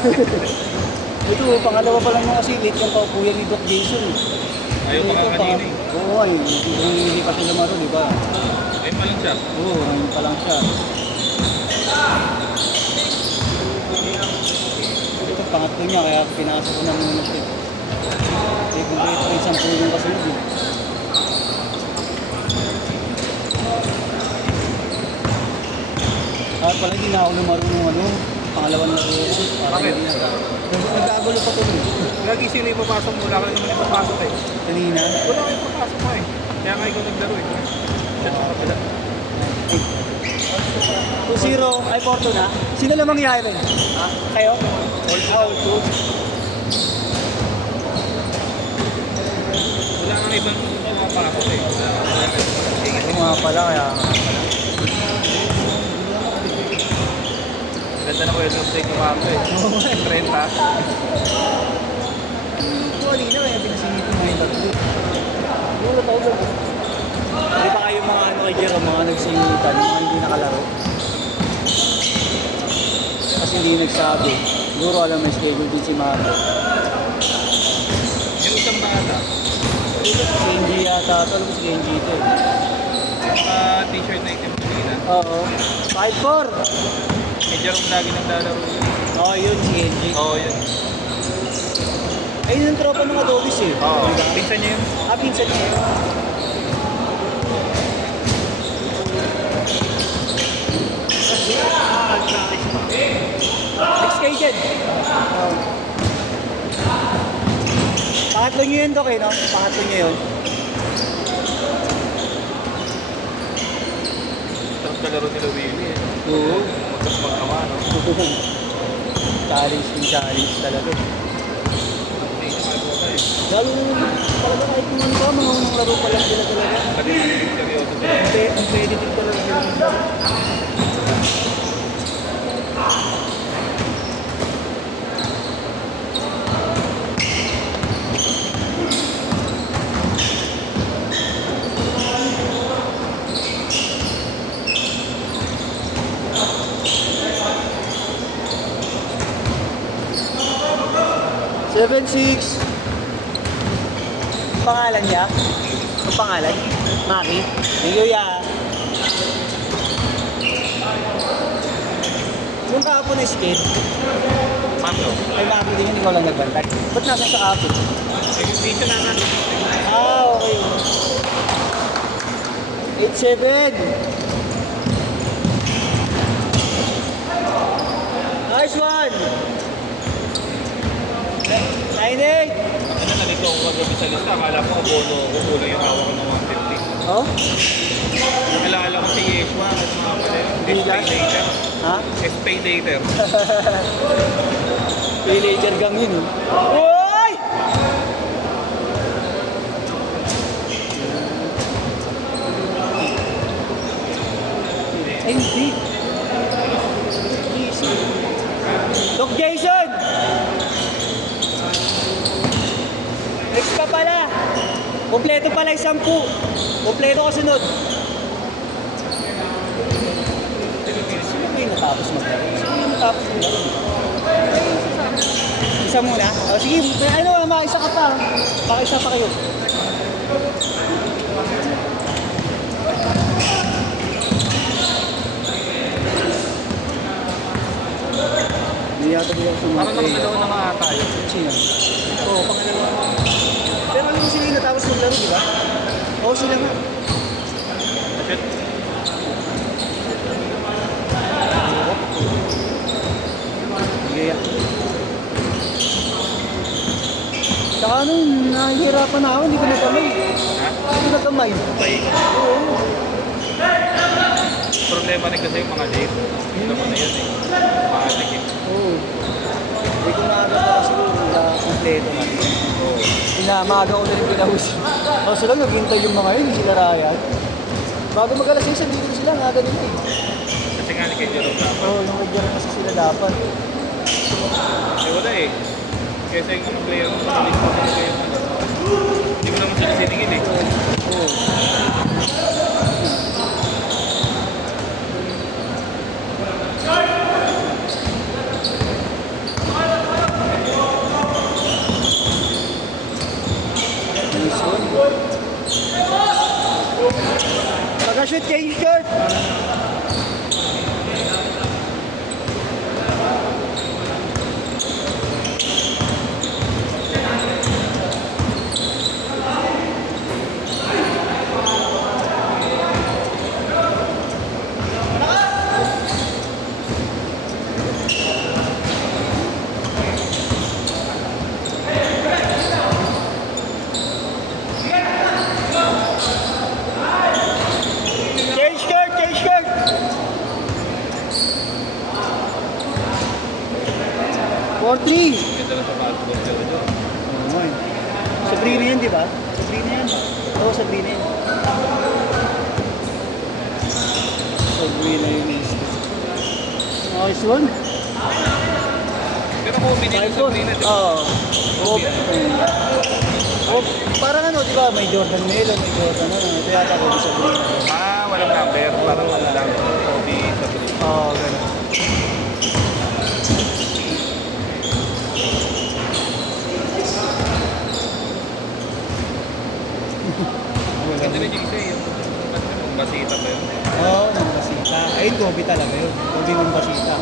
Ito, pangalawa pa lang yung kasi late yung kuya ni Doc Jason. Ayaw pa nga kanina eh. Oo, ay, hindi pa sila maro, di ba? Ayun pa lang siya. Oo, ngayon pa lang siya. Ito, pangatlo niya, kaya pinasok ko na muna siya. Kasi kung ito rin 10 yung kasunod. At pala hindi na ako lumarunong pangalawan na rin. Bakit? Nagkagulo pa ito. Lagi sino yung papasok mo? Wala ka naman ipapasok eh. Kanina. Wala ka ipapasok mo eh. Kaya nga ikaw naglaro eh. Siya sa kapila. 2-0, ay Porto na. Sino lang mangyayari rin? Ha? Kayo? All two. Wala nga ibang pumapasok eh. Ito nga pala, kaya Ganda na ko yung substate yung ako eh. 30. ito kanina, kaya pinasingipin mo yung tatlo. Yung natawag lang. Hindi pa kayo mga kay Jerome, mga nagsingitan, mga hindi nakalaro. Kasi hindi nagsabi. Siguro alam may schedule din si Maro. Yung isang bata. Si Kenji yata, ito alam ko si Kenji ito eh. T-shirt na itim kanina. Oo. 5-4! May Jerome lagi naglalaro yun. Oo, yun si Kenji. Oo, yun. Ayun yung tropa ng Adolis eh. Oo. Diba? Pinsan niya yun. Pinsan niya yun. Next kay Jed. Pangatlo nyo yun, Dok, eh, no? Pangatlo nyo yun. Sarap kalaro nila Willie eh. Oo. Magkasmag-ama, no? Challenge talaga. Hindi siya magkakota eh. Lalo talaga kahit kung ano pa, mga unang laro pa lang sila talaga. Pati natin seryoso sila. Ang pwede din talaga sila. Seven, 6. Pangalan niya? Ang pangalan? Maki? Yuya. Yung kahapon na skid, Mando. ay Maki din yun, ikaw lang nagbantay. Ba't nasa sa kahapon? Eh, yung video na natin. Okay. 8-7. Nice one! 9-8. Ano nalito ako kagabi sa lista. Akala ko abono ko kulang yung hawak ko ng 150. Oh? Nakilala ko si Yeshua at mga pala yun. Bigas? Pay later. Ha? Pay later. Villager gang yun. Uy! Ay, hindi. Easy. Doc Jason! Next pa pala. Kompleto pala yung 10. Kompleto kasunod. Sino ba yung natapos maglaro? Sino yung natapos maglaro? Isa muna? O sige, may ano, makaisa ka pa. Makaisa pa kayo. Hindi yata din ako Parang sumakay. nakadalawa na nga tayo. Sino? Oo, pangalawa. Pero alam mo sila yung natapos maglaro, di ba? Oo, sila nga. Kasi Sige. Saka ano, nahihirapan na ako, hindi ko nakamay. Hindi ko nakamay. Oo. problema rin kasi yung mga late. Alam mo na yun eh. Maatik eh. Oo. Hindi ko maaga para siguro na kompleto na. Oo. Maaga ko na rin pinahusip. Kaso lang, naghintay yung mga yun, sila Ryan. Bago mag-alas 6, hindi ko sila, nga ganun eh. Kasi nga ni kay Jerome dapat. Oo, yung kagyan kasi sila dapat. Eh wala eh. Kesa yung mga player mo sa list mo talaga yung ano. Hindi mo naman sila siningin eh. Oo. shoot, change shirt! Change shirt, change shirt! 4-3! Ganda na sa basketball talaga doon. Oo nga eh. Sabrina yan, di ba? Sabrina yan. Oo, Sabrina yan. Sabrina yun. Nice one. Pero Kobe din yung Sabrina, di ba? Oo. Kobe. Oh, parang ano, di ba? May Jordan Melon, may Jordan ano. Ito yata ko sa Sabrina. Ah, walang number. Parang ano lang. Kobe, Sabrina. Oo, gano'n. Ganda rin yung isa eh. Yung basita ba yun? Oo, Mambasita. Ayun, Kobe talaga yun. Kobe Mambasita.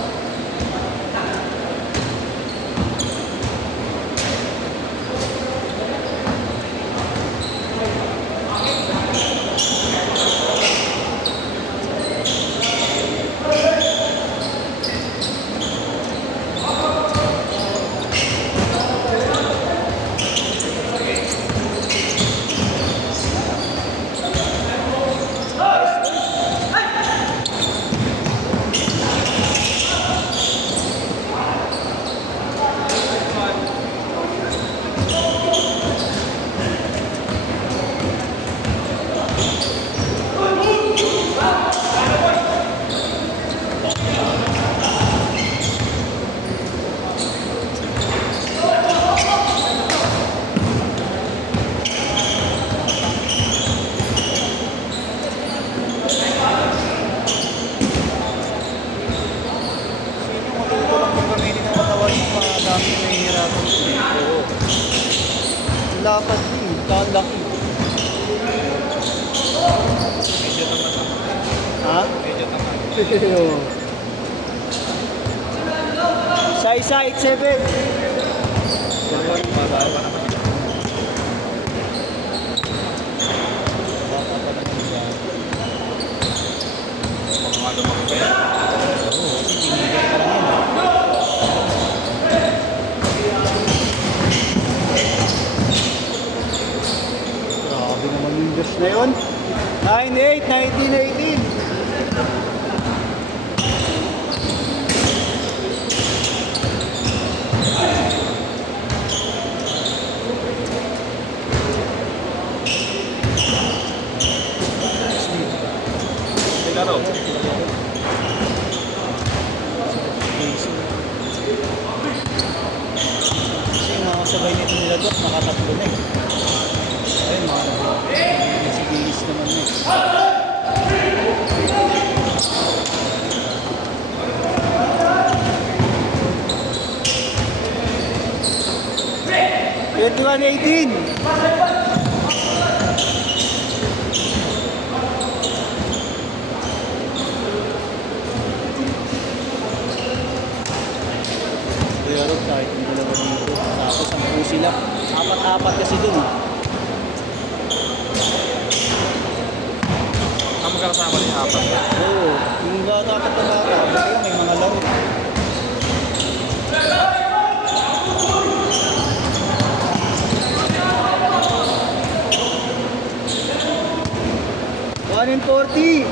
Dapat din, laki. Medyo naman ako. Ha? Medyo naman. Sa 87. Baba pa naman. Mga lumaki pa yan. Grabe naman yung years na yun. 98, 1918. Sila raw. Kasi yung mga kasabay nito nila doon, nakatatlo na eh. Ayun, mga nasigilis naman na eh. Twenty-one, 18. Pero kahit yung dalawa dito, tapos ang po sila. Apat-apat kasi dun. Ang magkakasama ni Apat. Oo, yung dapat na bata, kaya may mga laro. One in 40.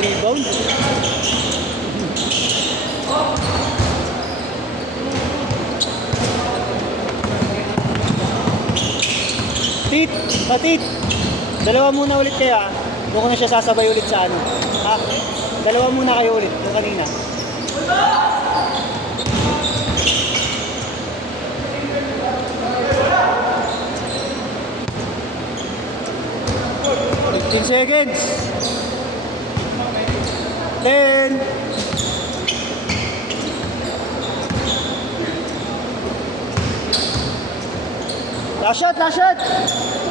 rebound. Tit, patit. Dalawa muna ulit kayo ah. Doon ko na siya sasabay ulit sa ano. Ah, dalawa muna kayo ulit. Yung kanina. Fifteen seconds. 10. Last shot, last shot.